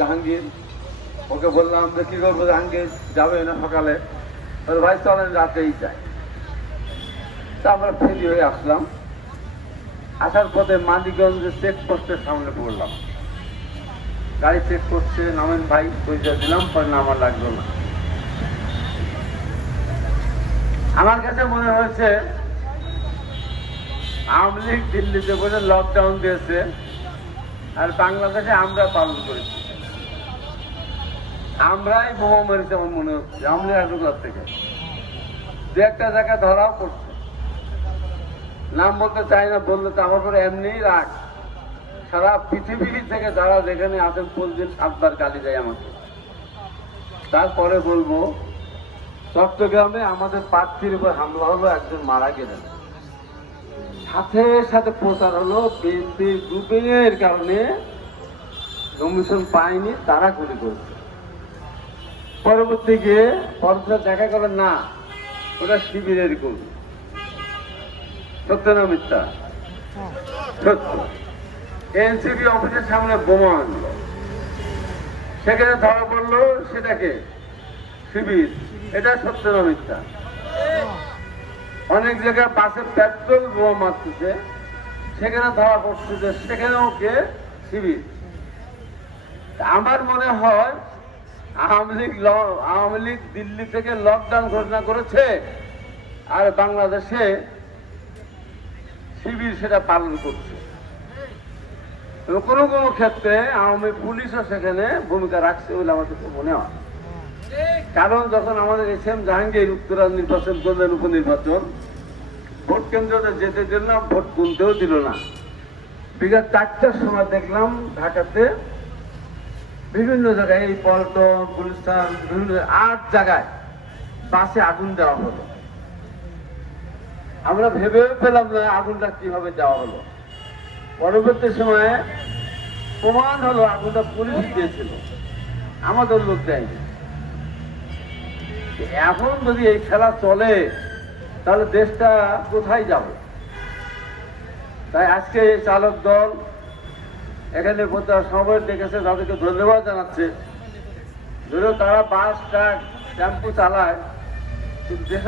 জাহাঙ্গীর। ওকে বললাম যে কি করবো, জাহাঙ্গীর যাবে না সকালে, ভাই চলেন রাতেই যাই। তা আমরা ফেরি হয়ে আসলাম। আসার পথে মানিকগঞ্জের চেকপোস্টের সামনে পড়লাম। গাড়ি চেক করছে, নামেন ভাই, পরিচয় দিলাম, পরে নামা লাগলো না। আমার কাছে মনে হয়েছে আওয়ামী লীগ দিল্লিতে বসে লকডাউন দিয়েছে আর বাংলাদেশে আমরা পালন করেছি। আমরাই বোমা মেরেছি আমার মনে হচ্ছে আওয়ামী লীগ থেকে। দু একটা জায়গায় ধরাও পড়ছে, নাম বলতে চাই না, বললে তো আমার পরে এমনি রাখ। সারা পৃথিবী থেকে যারা যেখানে আছেন প্রতিদিন 7 বার গালি দেয় আমাকে। তারপরে বলবো, চট্টগ্রামে আমাদের প্রার্থীর উপর হামলা হলো, একজন মারা গেলেন, সাথে সাথে প্রচার হলো বিএনপি গ্রুপিং এর কারণে কমিশন পায়নি, তারা গুলি করেছে। পরবর্তী গিয়ে পরবর্তী দেখা গেল না, ওটা শিবিরের গুলি। সত্য না মিথ্যা? সত্য। এনসিপি অফিসের সামনে বোমা আনলো, সেখানে ধরা পড়লো সেটাকে শিবির। এটা সত্য না মিথ্যা? অনেক জায়গায় বাসে পেট্রোল বোমা মারতেছে, সেখানে ধরা পড়ছে যে সেখানেও কে? শিবির। আমার মনে হয় আওয়ামী লীগ দিল্লি থেকে লকডাউন ঘোষণা করেছে আর বাংলাদেশে শিবির সেটা পালন করছে। কোনো কোনো ক্ষেত্রে আওয়ামী পুলিশও সেখানে ভূমিকা রাখছে বলে আমার মনে হয়। কারণ যখন আমাদের এসএম জাহাঙ্গীর উত্তরা নির্বাচন করলেন, উপনির্বাচন, ভোট কেন্দ্রতে যেতে দিল না, ভোট গুনতেও দিল না। বিকাল 4টার সময় দেখলাম ঢাকাতে বিভিন্ন জায়গায়, এই পল্টন, গুলিস্তান, বিভিন্ন 8 জায়গায় বাসে আগুন দেওয়া হলো। আমরা ভেবেও পেলাম না আগুনটা কিভাবে দেওয়া হলো। পরবর্তী সময়ে প্রমাণ হলো আগুনটা পুলিশ দিয়েছিল, আমাদের লোক দেয়নি। এখন যদি এই খেলা চলে তাহলে দেশটা কোথায় যাবে? তাই আজকে এই চালক দল এখানে সবাই দেখেছে, তাদেরকে ধন্যবাদ জানাচ্ছে। যদিও তারা বাস, ট্রাক, টেম্পু চালায়, কিন্তু দেশের